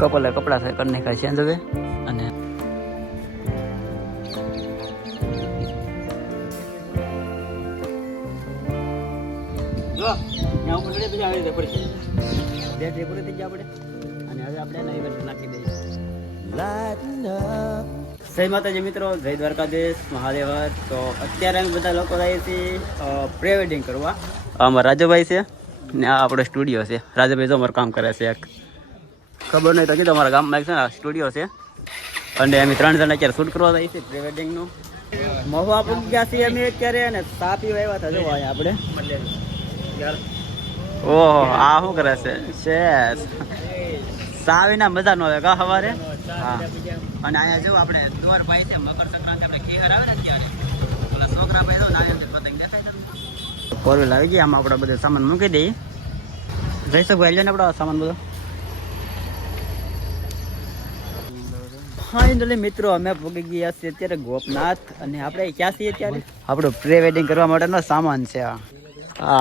કપલે કપડા છે કરી નાખ્યા ચેન્જ હવે અને જો ત્યાં ઉપર ચડે પછી આવી રીતે પડી બેટરી પૂરી થઈ ગયા આપણે અને હવે આપણે નવી બેટરી નાખી દઈએ જય માતાજી મિત્રો, જય દ્વારકાધીશ મહાદેવ. તો અત્યારે અમે બધા લોકો જઈએ છીએ પ્રી વેડિંગ કરવા. અમારા રાજુભાઈ છે ને આ આપણો સ્ટુડિયો છે. રાજુભાઈ તો અમારું કામ કરે છે. એક ખબર નહીં તો કીધું અમારા ગામમાં એક છે ને સ્ટુડિયો છે અને અમે 3 જણ અત્યારે શૂટ કરવા જઈએ છીએ પ્રી વેડિંગનું. મહુવા પૂરી ગયા છીએ અમે અત્યારે અને સા પીવા આવ્યા હતા. જો અહીંયા આપણે ઓહો આ શું કરે છે શેષ સાવીના મજા ન આવે કા સવારે. હા અને અહીંયા જો આપણે દ્વારભાઈ છે મકર સંક્રાંતિ આપણે ખેહર આવે ને ત્યારે ઓલા છોકરા ભાઈ તો નાની પતંગ દેખાય છે. ફોર વ્હીલ આવી ગઈ. આમાં આપણે બધો સામાન મૂકી દઈએ. જયસુખભાઈ લે ને આપણો સામાન બધો. ફાઇનલી મિત્રો અમે પહોંચી ગયા છીએ અત્યારે ગોપનાથ અને આપણે ક્યાં છીએ અત્યારે આપણું પ્રી વેડિંગ કરવા માટેનો સામાન છે. આ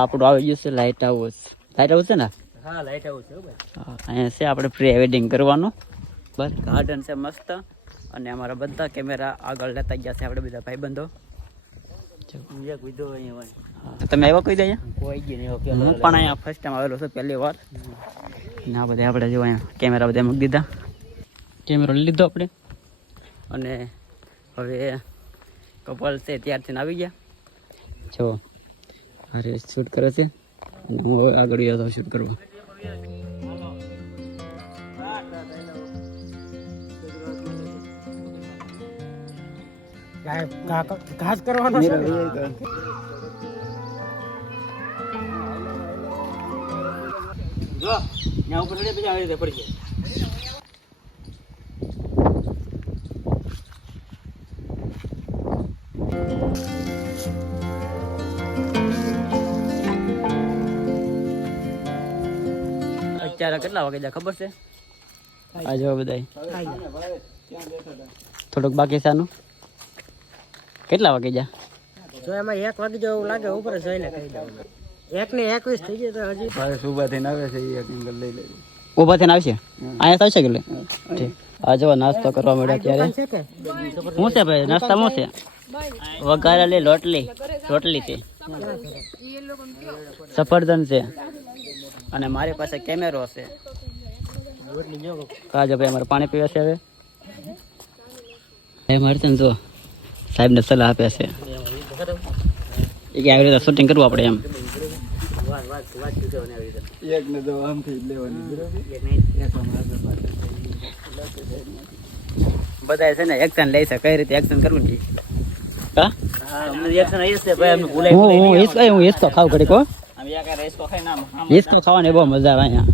આપણું આવી ગયું છે લાઇટ હાઉસ. લાઇટ હાઉસ છે ને? હા લાઇટ હાઉસ છે ભાઈ. હા અહીંયા છે આપણે પ્રી વેડિંગ કરવાનું. બસ ગાર્ડન છે મસ્ત અને અમારા બધા કેમેરા આગળ લેતા ગયા છે આપણે બધા ભાઈબંધો. તમે આવ્યા કોઈ દે? કોઈ ગયું નહીં. હું પણ અહીંયા ફર્સ્ટ ટાઈમ આવેલો છું, પહેલી વાર. ના બધા આપણે જો અહીંયા કેમેરા બધા મૂકી દીધા. કેમેરો લીધો આપણે અને હવે કપલ છે ત્યારથી આવી ગયા. જો અરે શૂટ કરે છે અને હું આગળ ગયો હતો શૂટ કરવા. ઘાસ કરવાનો છે. જો ત્યાં ઉપર ચડે પછી આવી રીતે પડી જાય. અત્યારે કેટલા વાગે જાય ખબર છે? આ જો બધા થોડુંક બાકી છે આનું. કેટલા વાગે જા? તો એમાં 1 વાગે જેવું લાગે ઉપર જઈને કહી દઉં. 1 ને 21 થઈ જાય તો હજી ભાઈ ઉભા થઈને આવે છે. એક એંગલ લઈ લે. ઉભા થઈને આવશે અહીંયા આવશે કે લે. ઠીક. આ જો નાસ્તો કરવા મળ્યા ત્યારે શું છે ભાઈ નાસ્તામાં શું છે? વઘારેલી રોટલી છે, સફરજન છે અને મારી પાસે કેમેરો છે. કાજો ભાઈ અમારે પાણી પીવે છે. હવે એ મારે છે ને જો સાહેબને સલાહ આપે છે એ કે આવી રીતે શૂટિંગ કરવું આપણે એમ. બધા છે ને એક્શન લે છે, કઈ રીતે એક્શન કરવું જોઈએ. હું હિસ્સો ખાવ ઘડીક હો. હિસ્સો ખાવાની બહુ મજા આવે અહીંયા.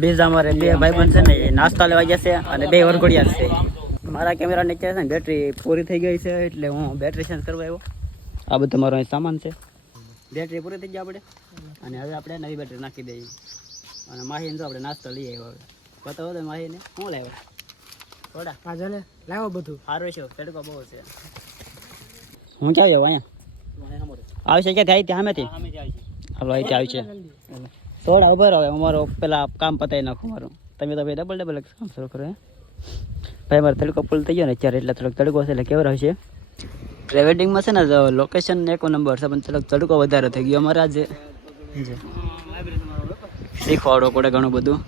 બીજા અમારે 2 ભાઈબંધ છે ને એ નાસ્તા લેવા ગયા છે અને 2 વરઘોડિયા છે. મારા કેમેરા ને છે ને બેટરી પૂરી થઈ ગઈ છે એટલે હું બેટરી ચેન્જ કરવા આવ્યો. આ બધું મારો અહીં સામાન છે. બેટરી પૂરી થઈ ગયા આપણે અને હવે આપણે નવી બેટરી નાખી દઈએ. અને માહીને જો આપણે નાસ્તો લઈ આવ્યો. હવે બતાવો તો માહીને શું લાવ્યો? થોડા આજે લાવો બધું સારું છે. તડકો બહુ છે. હું ક્યાં જાઉં? અહીંયા આવશે ક્યાંથી? સામેથી હાલો અહીંથી આવી છે. થોડા ઉભા રહો. અમારો પેલા કામ પતાવી નાખું મારું. તમે તો ભાઈ ડબલ કામ શરૂ કરો. ભાઈ મારે તડકો ફૂલ થઈ ગયો ને અત્યારે એટલે થોડોક તડકો છે એટલે કેવો રહેશે. પ્રી વેડિંગમાં છે ને લોકેશન 1 નંબર છે પણ થોડોક તડકો વધારે થઈ ગયો અમારે આજે. શીખવાડો પડે ઘણું બધું.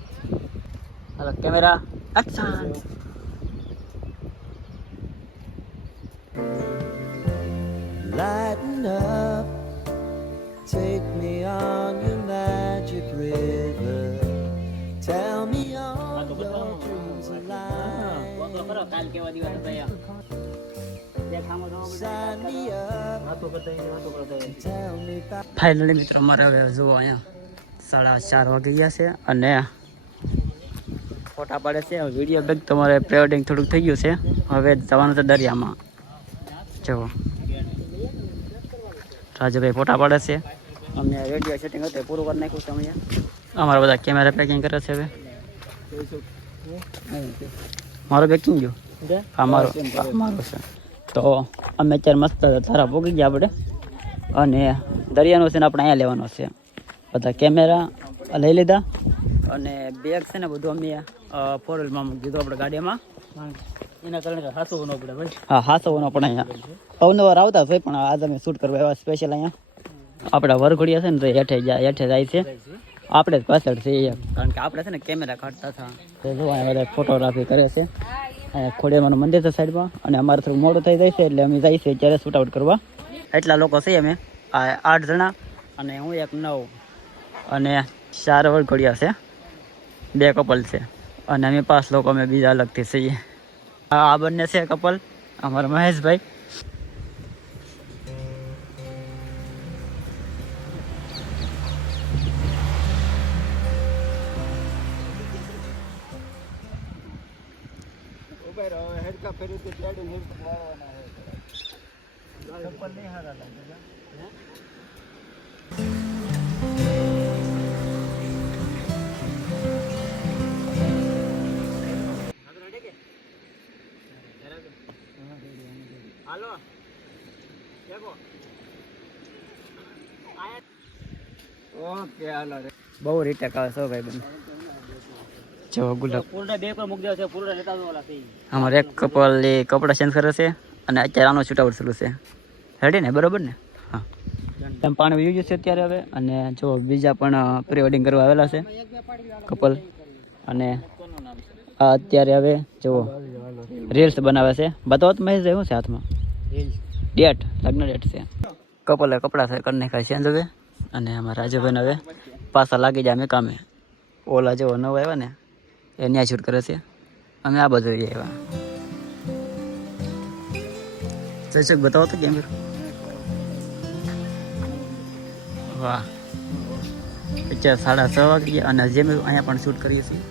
હાલો camera action. Lighten up, take me on your magic river. Tell me all your dreams alive. Sign me up, tell me about. Finally મિત્રો મારે હવે જુઓ અહીંયા 4:30 વાગી ગયા છે અને ફોટા પાડે છે. વિડીયો બેગ તમારે પ્રી વેડિંગ થોડુંક થઈ ગયું છે. હવે જવાનું છે દરિયામાં. જુઓ રાજુભાઈ ફોટા પાડે છે. અમે રેડિયો સેટિંગ હતું એ પૂરું કરી નાખ્યું છે. અમે અમારા બધા કેમેરા પેકિંગ કરે છે. હવે મારો પેકિંગ ગયો. હા મારો છે. તો અમે અત્યારે મસ્ત ધારા પોગી ગયા આપણે અને દરિયાનો છે ને આપણે અહીંયા લેવાનો છે. બધા કેમેરા લઈ લીધા અને બેગ છે ને બધું અમે 4 વ્હીલમાં મૂકી દીધું આપણે ગાડીમાં. એના કારણે હાથો ન પડે ભાઈ. હા હાસવાનો પણ અહીંયા અવનવાર આવતા હોય પણ આજ અમે શૂટ કરવા એવા સ્પેશિયલ અહીંયા આપણા વરઘોડિયા છે ને તો હેઠે જાય છે આપણે જ પાછળ છે કારણ કે આપણે છે ને કેમેરા કાઢતા હતા તો જો અહીંયા બધા ફોટોગ્રાફી કરે છે. અહીંયા ખોડિયારમાંનું મંદિર છે સાઈડમાં અને અમારે થોડું મોડું થઈ જાય છે એટલે અમે જઈએ છીએ ત્યારે શૂટ આઉટ કરવા. એટલા લોકો છે અમે 8 જણા અને હું એક 9 અને 4 વરઘોડિયા છે, 2 કપલ છે અને અમે 5 લોકો અમે બીજા અલગથી છીએ. આ બંને છે કપલ અમારા મહેશભાઈ. બહુ રીટેક આવે છે ભાઈ બંને. જો ગુલાબ પૂરા બે પર મૂકી દેવા છે. પૂરા લેતા તો ઓલા થઈ. અમારે એક કપલ એ કપડાં ચેન્જ કરે છે અને અત્યારે આનો શૂટ આઉટ ચાલુ છે. રેડી ને બરોબર ને? હા એમ પાણી વયું ગયું છે અત્યારે હવે. અને જો બીજા પણ પ્રી વેડિંગ કરવા આવેલા છે કપલ અને આ અત્યારે હવે જો રીલ્સ બનાવે છે. બતાવો તો મહેશ શું છે હાથમાં? ડેટ, લગ્ન ડેટ છે. કપલે કપડાં કરી નાખ્યા ચેન્જ હવે અને અમારા રાજુભાઈને હવે પાછા લાગી જાય અમે કામે. ઓલા જેવો નવો આવ્યા ને એ ન્યા શૂટ કરે છે. અમે આ બાજુ આવ્યા. જયસુખ બતાવો તો કેમ? વાહ અત્યારે 6:30 વાગી ગયા અને જેમ અહીંયા પણ શૂટ કરીએ છીએ.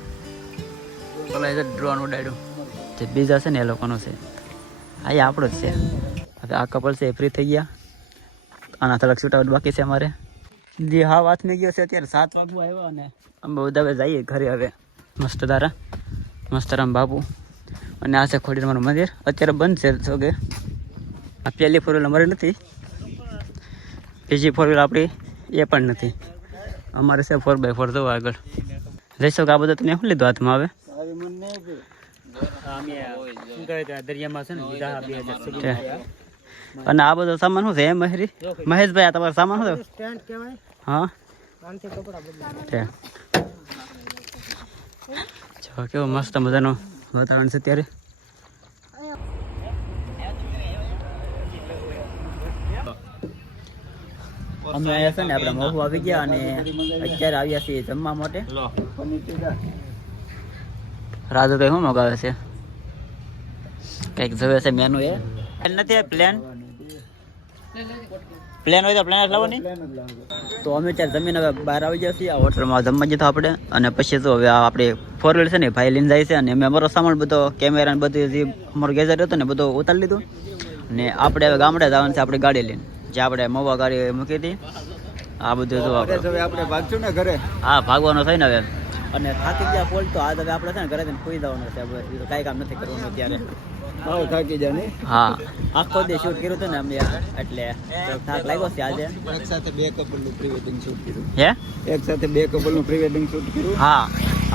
પેલા એ ડ્રોન ઉડાડ્યું જે બીજા છે ને એ લોકોનો છે. અહીંયા આપણો જ છે. હવે આ કપલ છે એ ફ્રી થઈ ગયા. આના થોડાક શૂટ આઉટ બાકી છે અમારે. જે હા વાત મેં ગયો છે અત્યારે 7 વાગવા આવ્યા અને અમે બધા હવે જઈએ ઘરે હવે. મસ્ત તારા મસ્તરામ બાપુ અને આ છે ખોડિયારમાંનું મંદિર. અત્યારે બંધ છે જો કે આ પહેલી 4 વ્હીલ અમારી નથી, બીજી 4 વ્હીલ આપણી એ પણ નથી. અમારે છે 4x4 જવું આગળ. જઈશું આ બધું તમે શું લીધું હાથમાં હવે? દરિયામાં છે ને બીજા 2000 અને આ બધો સામાન શું છે એમ મહેશભાઈ? આ તમારો સામાન શું છે? સ્ટેન્ડ કહેવાય. હા આનથી કપડા બદલાય. છે. જો કેવું મસ્ત મજાનું વાતાવરણ છે અત્યારે. અમે અહીંયા છે ને આપણે મોહુ આવી ગયા અને અત્યારે આવ્યા છીએ જમવા માટે. રાજુ તો શું મગાવે છે? કંઈક જોવે છે મેનુ. એ નથી પ્લેન હોય તો પ્લેન લાવો નહીં. તો અમે અત્યારે જમીન હવે બહાર આવી ગયા છીએ. આ હોટલમાં જમવા જતા આપણે અને પછી તો હવે આપણે 4 વ્હીલ છે ને ભાઈ લઈને જાય છે અને અમે અમારો સામાન બધો કેમેરા ને બધું જે અમારો ગેજેટ હતો ને બધું ઉતારી લીધું અને આપણે હવે ગામડે જવાનું છે આપણી ગાડી લઈને. જે આપણે મવા ગાડી મૂકી હતી આ બધું જો આપણે ભાગશું ને ઘરે. હા ભાગવાનો થાય ને હવે. અને થાકી ગયા ફોલ તો આજ હવે આપણે છે ને ઘરે જઈને સુઈ જવાનું છે. હવે કાંઈ કામ નથી કરવાનું અત્યારે. થાકી જાય ને? હા આખો દે શૂટ કર્યું હતું ને અમે એટલે થાક લાગ્યો છે આજે. એક સાથે 2 કપલનું પ્રી વેડિંગ શૂટ કર્યું. હે એક સાથે 2 કપલનું પ્રી વેડિંગ શૂટ કર્યું. હા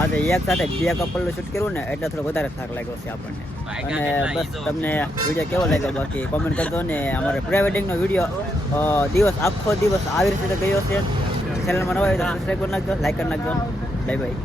આજે એક સાથે 2 કપલનું શૂટ કર્યું ને એટલે થોડો વધારે થાક લાગ્યો છે આપણને. અને બસ તમને વિડીયો કેવો લાગ્યો બાકી કોમેન્ટ કરજો. ને અમારે પ્રી વેડિંગનો વિડીયો દિવસ આખો દિવસ આવી રીતે ગયો છે. ચેનલમાં નવા હોય તો સબસ્ક્રાઈબ કરી નાખજો, લાઈક કરી નાખજો. Bye bye.